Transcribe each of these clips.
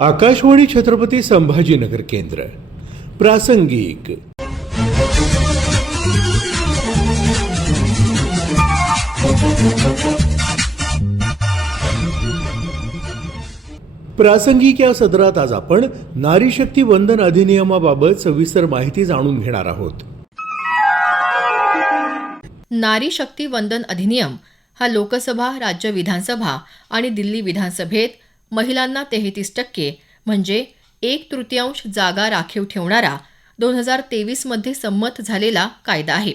आकाशवाणी छत्रपती संभाजीनगर केंद्र प्रासंगिक. प्रासंगिक या सदरात आज आपण नारी शक्ती वंदन अधिनियमाबाबत सविस्तर माहिती जाणून घेणार आहोत. नारी शक्ती वंदन अधिनियम हा लोकसभा, राज्य विधानसभा आणि दिल्ली विधानसभेत महिलांना 33% म्हणजे 1/3 जागा राखीव ठेवणारा 2023 मध्ये संमत झालेला कायदा आहे.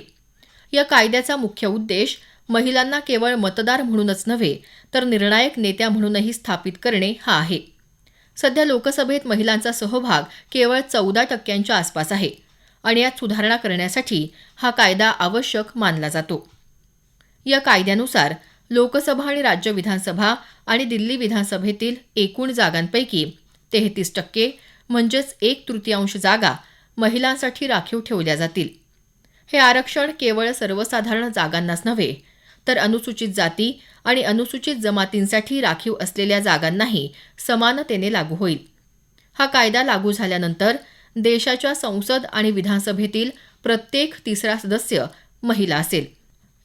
या कायद्याचा मुख्य उद्देश महिलांना केवळ मतदार म्हणूनच नव्हे तर निर्णायक नेत्या म्हणूनही स्थापित करणे हा आहे. सध्या लोकसभेत महिलांचा सहभाग केवळ 14% आसपास आहे आणि यात सुधारणा करण्यासाठी हा कायदा आवश्यक मानला जातो. या कायद्यानुसार लोकसभा आणि राज्य विधानसभा आणि दिल्ली विधानसभेतील एकूण जागांपैकी 33% म्हणजेच 1/3 जागा महिलांसाठी राखीव ठेवल्या जातील. हे आरक्षण केवळ सर्वसाधारण जागांनाच नव्हे तर अनुसूचित जाती आणि अनुसूचित जमातींसाठी राखीव असलेल्या जागांनाही समानतेने लागू होईल. हा कायदा लागू झाल्यानंतर देशाच्या संसद आणि विधानसभेतील प्रत्येक तिसरा सदस्य महिला असेल.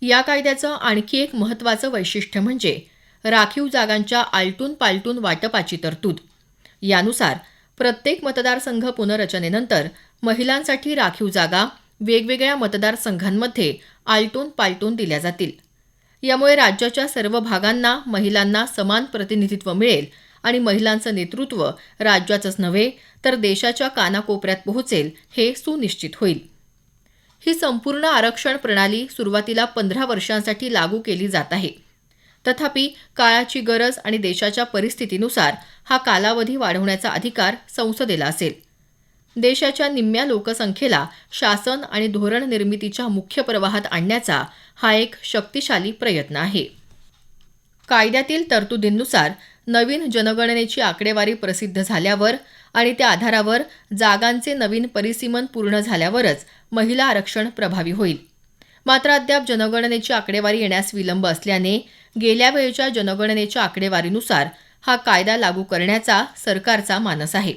या कायद्याचं आणखी एक महत्त्वाचं वैशिष्ट्य म्हणजे राखीव जागांच्या आलटून पालटून वाटपाची तरतूद. यानुसार प्रत्येक मतदारसंघ पुनर्रचनेनंतर महिलांसाठी राखीव जागा वेगवेगळ्या मतदारसंघांमध्ये आलटून पालटून दिल्या जातील. यामुळे राज्याच्या सर्व भागांना महिलांना समान प्रतिनिधित्व मिळेल आणि महिलांचं नेतृत्व राज्याचंच नव्हे तर देशाच्या कानाकोपऱ्यात पोहोचेल हे सुनिश्चित होईल. ही संपूर्ण आरक्षण प्रणाली सुरुवातीला 15 वर्षांसाठी लागू केली जात आहे. तथापि काळाची गरज आणि देशाच्या परिस्थितीनुसार हा कालावधी वाढवण्याचा अधिकार संसदेला असेल. देशाच्या निम्म्या लोकसंख्येला शासन आणि धोरण निर्मितीच्या मुख्य प्रवाहात आणण्याचा हा एक शक्तिशाली प्रयत्न आहे. कायद्यातील तरतुदींनुसार नवीन जनगणनेची आकडेवारी प्रसिद्ध झाल्यावर आणि त्या आधारावर जागांचे नवीन परिसीमन पूर्ण झाल्यावरच महिला आरक्षण प्रभावी होईल. मात्र अद्याप जनगणनेची आकडेवारी येण्यास विलंब असल्याने गेल्या वेळच्या जनगणनेच्या आकडेवारीनुसार हा कायदा लागू करण्याचा सरकारचा मानस आहे.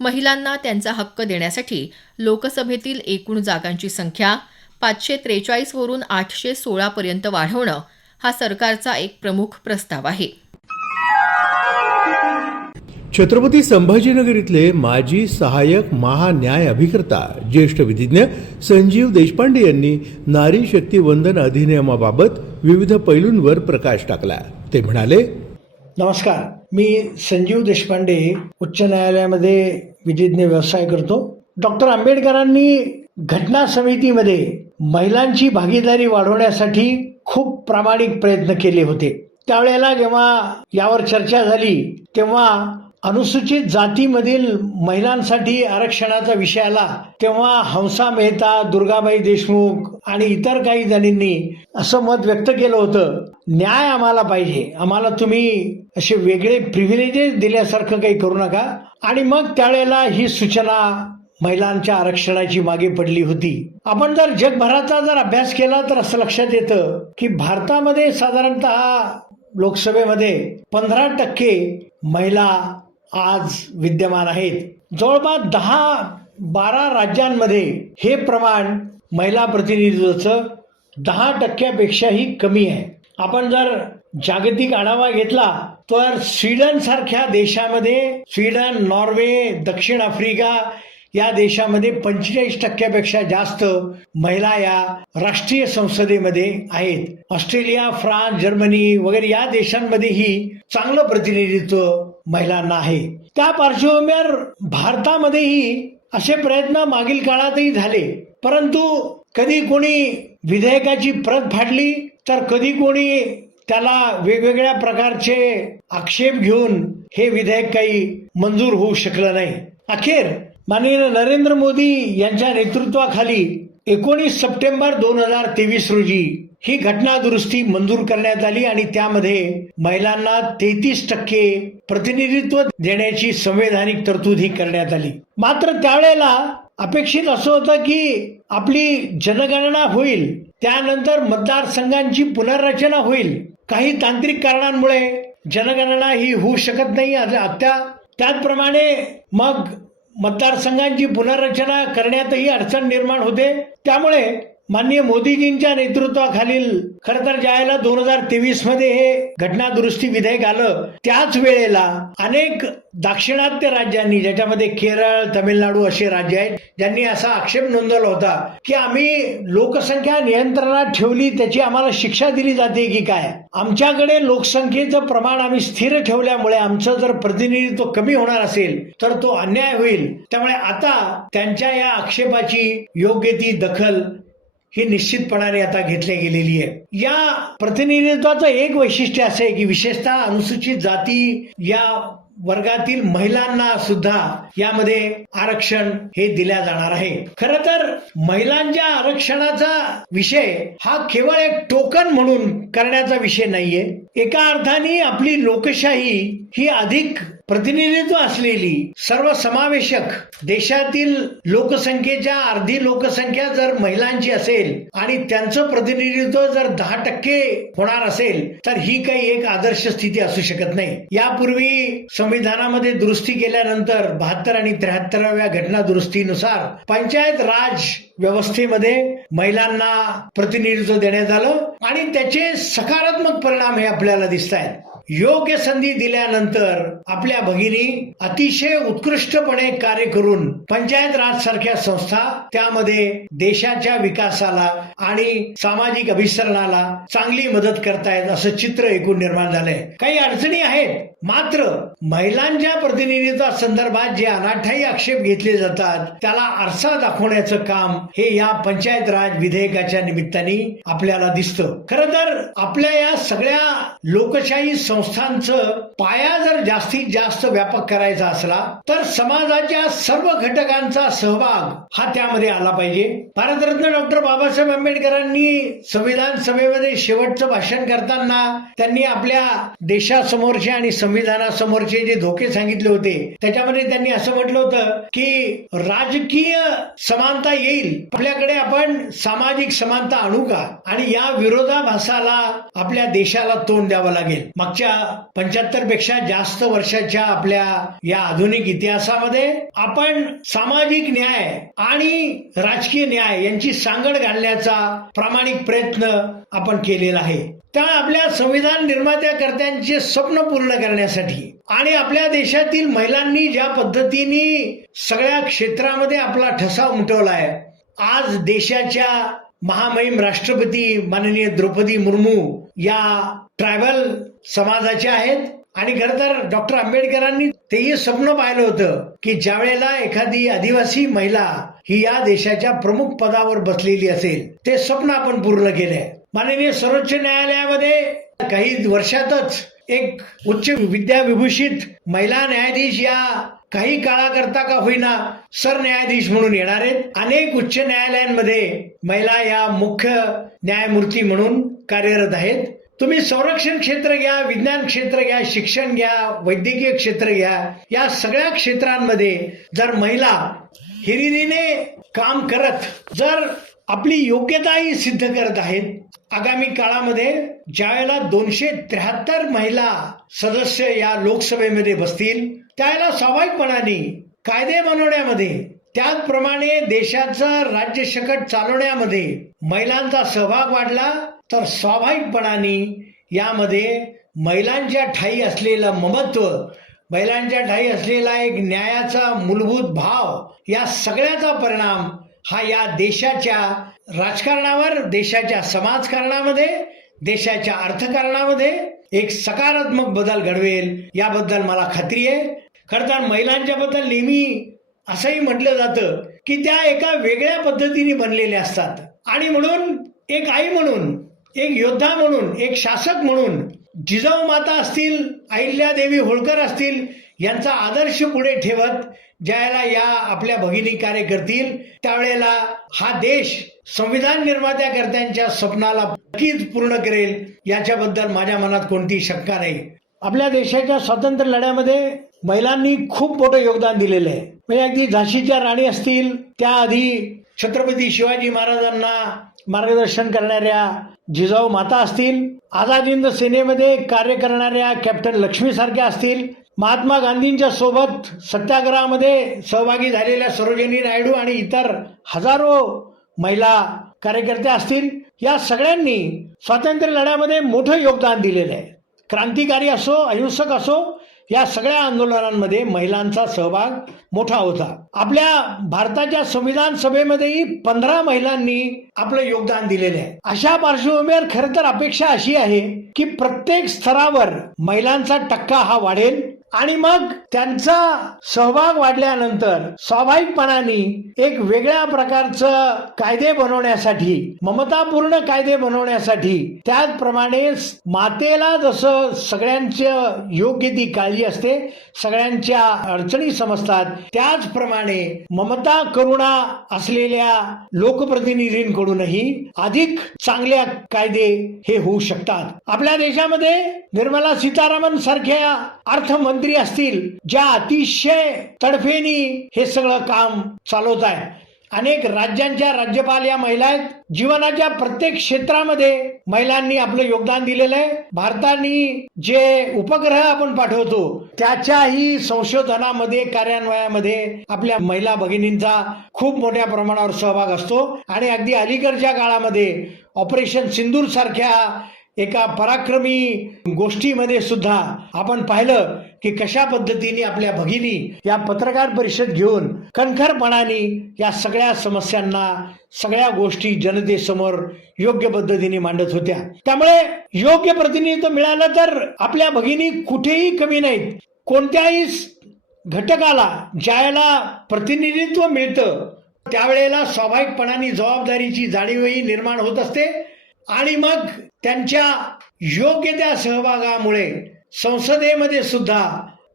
महिलांना त्यांचा हक्क देण्यासाठी लोकसभेतील एकूण जागांची संख्या 543 वरून 816 पर्यंत वाढवणं हा सरकारचा एक प्रमुख प्रस्ताव आहे. छत्रपती संभाजीनगर इथले माजी सहाय्यक महान्याय अभिकर्ता ज्येष्ठ विधिज्ञ संजीव देशपांडे यांनी नारी शक्ती वंदन अधिनियमाबाबत विविध पैलूंवर प्रकाश टाकला. ते म्हणाले, नमस्कार, मी संजीव देशपांडे उच्च न्यायालयामध्ये विधिज्ञ व्यवसाय करतो. डॉक्टर आंबेडकरांनी घटना समितीमध्ये महिलांची भागीदारी वाढवण्यासाठी खूप प्रामाणिक प्रयत्न केले होते. त्यावेळेला जेव्हा यावर चर्चा झाली तेव्हा अनुसूचित जातीमधील महिलांसाठी आरक्षणाचा विषय आला तेव्हा हंसा मेहता, दुर्गाबाई देशमुख आणि इतर काही जणींनी असं मत व्यक्त केलं होतं, न्याय आम्हाला पाहिजे, आम्हाला तुम्ही असे वेगळे प्रिव्हिलेजेस दिल्यासारखं काही करू नका. आणि मग त्यावेळेला ही सूचना महिलांच्या आरक्षणाची मागे पडली होती. आपण जर जगभराचा अभ्यास केला तर असं लक्षात येतं की भारतामध्ये साधारणतः लोकसभेमध्ये 15% महिला आज विद्यमान आहेत. जवळपास 10-12 राज्यांमध्ये हे प्रमाण महिला प्रतिनिधित्वाचं 10% कमी आहे. आपण जर जागतिक आढावा घेतला तर स्वीडन सारख्या देशामध्ये, स्वीडन, नॉर्वे, दक्षिण आफ्रिका या देशामध्ये 45% जास्त महिला या राष्ट्रीय संसदेमध्ये आहेत. ऑस्ट्रेलिया, फ्रान्स, जर्मनी वगैरे या देशांमध्येही चांगलं प्रतिनिधित्व महिलांना आहे. त्या पार्श्वभूमीवर भारतामध्येही असे प्रयत्न मागील काळातही झाले, परंतु कधी कोणी विधेयकाची प्रत फाडली तर कधी कोणी त्याला वेगवेगळ्या प्रकारचे आक्षेप घेऊन हे विधेयक काही मंजूर होऊ शकलं नाही. अखेर माननीय नरेंद्र मोदी यांच्या नेतृत्वाखाली 19 सप्टेंबर 2023 रोजी ही घटना दुरुस्ती मंजूर करण्यात आली आणि त्यामध्ये महिलांना 33% प्रतिनिधित्व देण्याची संवैधानिक तरतूद ही करण्यात आली. मात्र त्यावेळेला अपेक्षित असं होतं की आपली जनगणना होईल, त्यानंतर मतदारसंघांची पुनर्रचना होईल. काही तांत्रिक कारणांमुळे जनगणना ही होऊ शकत नाही. त्याचप्रमाणे मग मतदारसंघांची पुनर्रचना करण्यातही अडचण निर्माण होते. त्यामुळे माननीय मोदीजींच्या नेतृत्वाखालील खरं तर ज्यावेळेला 2023 मध्ये हे घटना दुरुस्ती विधेयक आलं, त्याच वेळेला अनेक दाक्षिणात्य राज्यांनी, ज्याच्यामध्ये केरळ, तमिळनाडू असे राज्य आहेत, ज्यांनी असा आक्षेप नोंदवला होता की आम्ही लोकसंख्या नियंत्रणात ठेवली, त्याची आम्हाला शिक्षा दिली जाते की काय. आमच्याकडे लोकसंख्येचं प्रमाण आम्ही स्थिर ठेवल्यामुळे आमचं जर प्रतिनिधित्व कमी होणार असेल तर तो अन्याय होईल. त्यामुळे आता त्यांच्या या आक्षेपाची योग्य ती दखल ही निश्चितपणाने आता घेतली गेलेली आहे. या प्रतिनिधित्वाचं एक वैशिष्ट्य असं आहे की विशेषतः अनुसूचित जाती या वर्गातील महिलांना सुद्धा यामध्ये आरक्षण हे दिल्या जाणार आहे. खरं तर महिलांच्या आरक्षणाचा विषय हा केवळ एक टोकन म्हणून करण्याचा विषय नाहीये. एका अर्थाने आपली लोकशाही ही अधिक प्रतिनिधित्व असलेली सर्वसमावेशक देशातील लोकसंख्येच्या अर्धी लोकसंख्या जर महिलांची असेल आणि त्यांचं प्रतिनिधित्व जर 10% होणार असेल तर ही काही एक आदर्श स्थिती असू शकत नाही. यापूर्वी संविधानामध्ये दुरुस्ती केल्यानंतर 72 आणि 73व्या घटना दुरुस्तीनुसार पंचायत राज व्यवस्थेमध्ये महिलांना प्रतिनिधित्व देण्यात आलं आणि त्याचे सकारात्मक परिणाम हे आपल्याला दिसत आहेत. योग्य संधी दिल्यानंतर आपल्या भगिनी अतिशय उत्कृष्टपणे कार्य करून पंचायत राज सारख्या संस्था त्यामध्ये देशाच्या विकासाला आणि सामाजिक अभिसरणाला चांगली मदत करतायत असं चित्र एकूण निर्माण झालंय. काही अडचणी आहेत, मात्र महिलांच्या प्रतिनिधित्वासंदर्भात जे अनाठायी आक्षेप घेतले जातात त्याला आरसा दाखवण्याचं काम हे या पंचायत राज विधेयकाच्या निमित्ताने आपल्याला दिसतं. खरं तर आपल्या या सगळ्या लोकशाही संस्थांचं पाया जर जास्तीत जास्त व्यापक करायचा असला तर समाजाच्या सर्व घटकांचा सहभाग हा त्यामध्ये आला पाहिजे. भारतरत्न डॉक्टर बाबासाहेब आंबेडकरांनी संविधान सभेमध्ये शेवटचं भाषण करताना त्यांनी आपल्या देशासमोरचे आणि संविधानासमोरचे जे धोके सांगितले होते त्याच्यामध्ये त्यांनी असं म्हटलं होतं की राजकीय समानता येईल, आपल्याकडे आपण सामाजिक समानता आणू का, आणि या विरोधाभासाला आपल्या देशाला तोंड द्यावं लागेल. मागच्या 75 पेक्षा जास्त वर्षाच्या आपल्या या आधुनिक इतिहासामध्ये आपण सामाजिक न्याय आणि राजकीय न्याय यांची सांगड घालण्याचा प्रामाणिक प्रयत्न आपण केलेला आहे. त्या आपल्या संविधान निर्मात्याकर्त्यांचे स्वप्न पूर्ण करण्यासाठी आणि आपल्या देशातील महिलांनी ज्या पद्धतीने सगळ्या क्षेत्रामध्ये आपला ठसा उमटवलाय, आज देशाच्या महामहिम राष्ट्रपती माननीय द्रौपदी मुर्मू या ट्रायबल समाजाच्या आहेत. आणि खरं तर डॉक्टर आंबेडकरांनी तेही स्वप्न पाहिलं होतं की ज्या वेळेला एखादी आदिवासी महिला ही या देशाच्या प्रमुख पदावर बसलेली असेल, ते स्वप्न आपण पूर्ण केलंय. माननीय सर्वोच्च न्यायालयामध्ये काही वर्षातच एक उच्च विद्याविभूषित महिला न्यायाधीश या काही काळाकरता का होईना सरन्यायाधीश म्हणून येणार आहेत. अनेक उच्च न्यायालयांमध्ये महिला या मुख्य न्यायमूर्ती म्हणून कार्यरत आहेत. तुम्ही संरक्षण क्षेत्र घ्या, विज्ञान क्षेत्र घ्या, शिक्षण घ्या, वैद्यकीय क्षेत्र घ्या, या सगळ्या क्षेत्रांमध्ये जर महिला हिरिरीने काम करत जर आपली योग्यताही सिद्ध करत आहेत, आगामी काळामध्ये ज्यावेळेला 273 महिला सदस्य या लोकसभेमध्ये बसतील त्यावेळेला स्वाभाविकपणाने कायदे बनवण्यामध्ये, त्याचप्रमाणे देशाचं राज्यशकट चालवण्यामध्ये महिलांचा सहभाग वाढला तर स्वाभाविकपणाने यामध्ये महिलांच्या ठायी असलेलं ममत्व, महिलांच्या ठायी असलेला एक न्यायाचा मूलभूत भाव, या सगळ्याचा परिणाम हा या देशाच्या राजकारणावर, देशाच्या समाजकारणामध्ये, देशाच्या अर्थकारणामध्ये एक सकारात्मक बदल घडवेल याबद्दल मला खात्री आहे. खरं तर महिलांच्या बद्दल नेहमी असंही म्हटलं जातं की त्या एका वेगळ्या पद्धतीने बनलेल्या असतात आणि म्हणून एक आई म्हणून, एक योद्धा म्हणून, एक शासक म्हणून जिजाऊ माता असतील, अहिल्यादेवी होळकर असतील यांचा आदर्श पुढे ठेवत ज्यावेळेला या आपल्या भगिनी कार्य करतील त्यावेळेला हा देश संविधान निर्मात्याकर्त्यांच्या स्वप्नाला नक्कीच पूर्ण करेल याच्याबद्दल माझ्या मनात कोणतीही शंका नाही. आपल्या देशाच्या स्वातंत्र्य लढ्यामध्ये महिलांनी खूप मोठं योगदान दिलेलं आहे. म्हणजे अगदी झाशीच्या राणी असतील, त्याआधी छत्रपती शिवाजी महाराजांना मार्गदर्शन करणाऱ्या जिजाऊ माता असतील, आझाद हिंद सेनेमध्ये कार्य करणाऱ्या कॅप्टन लक्ष्मी सारख्या असतील, महात्मा गांधींच्या सोबत सत्याग्रहामध्ये सहभागी झालेल्या सरोजिनी नायडू आणि इतर हजारो महिला कार्यकर्त्या असतील, या सगळ्यांनी स्वातंत्र्य लढ्यामध्ये मोठं योगदान दिलेलं आहे. क्रांतिकारी असो, अहिंसक असो, या सगळ्या आंदोलनांमध्ये महिलांचा सहभाग मोठा होता. आपल्या भारताच्या संविधान सभेमध्येही 15 महिलांनी आपलं योगदान दिलेलं आहे. अशा पार्श्वभूमीवर खरं तर अपेक्षा अशी आहे की प्रत्येक स्तरावर महिलांचा टक्का हा वाढेल आणि मग त्यांचा सहभाग वाढल्यानंतर स्वाभाविकपणाने एक वेगळ्या प्रकारचं कायदे बनवण्यासाठी, ममतापूर्ण कायदे बनवण्यासाठी, त्याचप्रमाणे मातेला जसं सगळ्यांचं योग्य ती काळजी असते, सगळ्यांच्या अडचणी समजतात, त्याचप्रमाणे ममता करुणा असलेल्या लोकप्रतिनिधींकडूनही अधिक चांगल्या कायदे हे होऊ शकतात. आपल्या देशामध्ये निर्मला सीतारामन सारख्या अर्थमंत्री असतील, ज्या अतिशय तडफेने हे सगळं काम चालवत आहेत. अनेक राज्यांच्या राज्यपाल या महिला आहेत. जीवनाच्या प्रत्येक क्षेत्रामध्ये महिलांनी आपलं योगदान दिलेलं आहे. भारताने जे उपग्रह आपण पाठवतो त्याच्याही संशोधनामध्ये, कार्यान्वयामध्ये आपल्या महिला भगिनींचा खूप मोठ्या प्रमाणावर सहभाग असतो. आणि अगदी अलीकडच्या काळामध्ये ऑपरेशन सिंदूर सारख्या एका पराक्रमी गोष्टीमध्ये सुद्धा आपण पाहिलं की कशा पद्धतीने आपल्या भगिनी या पत्रकार परिषद घेऊन कणखरपणाने या सगळ्या समस्यांना, सगळ्या गोष्टी जनतेसमोर योग्य पद्धतीने मांडत होत्या. त्यामुळे योग्य प्रतिनिधित्व मिळालं तर आपल्या भगिनी कुठेही कमी नाहीत. कोणत्याही घटकाला ज्याला प्रतिनिधित्व मिळतं त्यावेळेला स्वाभाविकपणाने जबाबदारीची जाणीवही निर्माण होत असते आणि मग त्यांच्या योग्य त्या सहभागामुळे संसदेमध्ये सुद्धा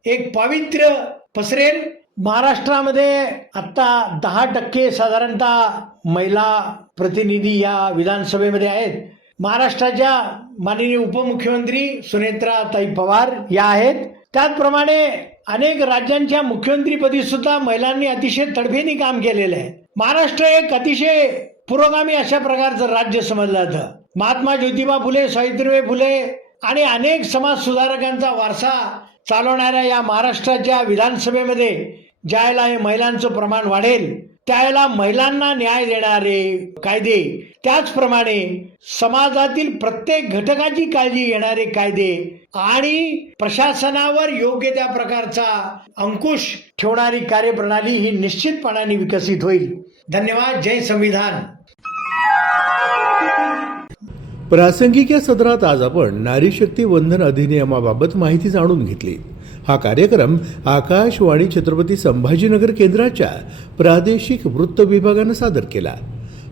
एक पावित्र्य पसरेल. महाराष्ट्रामध्ये आता 10% साधारणतः महिला प्रतिनिधी या विधानसभेमध्ये आहेत. महाराष्ट्राच्या माननीय उपमुख्यमंत्री सुनेत्राताई पवार या आहेत. त्याचप्रमाणे अनेक राज्यांच्या मुख्यमंत्रीपदी सुद्धा महिलांनी अतिशय तडफेने काम केलेलं आहे. महाराष्ट्र एक अतिशय पुरोगामी अशा प्रकारचं राज्य समजलं जातं. महात्मा ज्योतिबा फुले, सावित्रीबाई फुले आणि अनेक समाज सुधारकांचा वारसा चालवणाऱ्या या महाराष्ट्राच्या विधानसभेमध्ये ज्यावेळेला हे महिलांचं प्रमाण वाढेल त्यावेळेला महिलांना न्याय देणारे कायदे, त्याचप्रमाणे समाजातील प्रत्येक घटकाची काळजी घेणारे कायदे आणि प्रशासनावर योग्य त्या प्रकारचा अंकुश ठेवणारी कार्यप्रणाली ही निश्चितपणाने विकसित होईल. धन्यवाद. जय संविधान. प्रासंगिक या सदरात आज आपण नारी शक्ती वंदन अधिनियमाबाबत माहिती जाणून घेतली. हा कार्यक्रम आकाशवाणी छत्रपती संभाजीनगर केंद्राच्या प्रादेशिक वृत्त विभागानं सादर केला.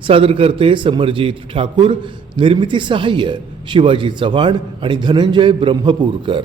सादरकर्ते समरजित ठाकूर, निर्मिती सहाय्य शिवाजी चव्हाण आणि धनंजय ब्रह्मपूरकर.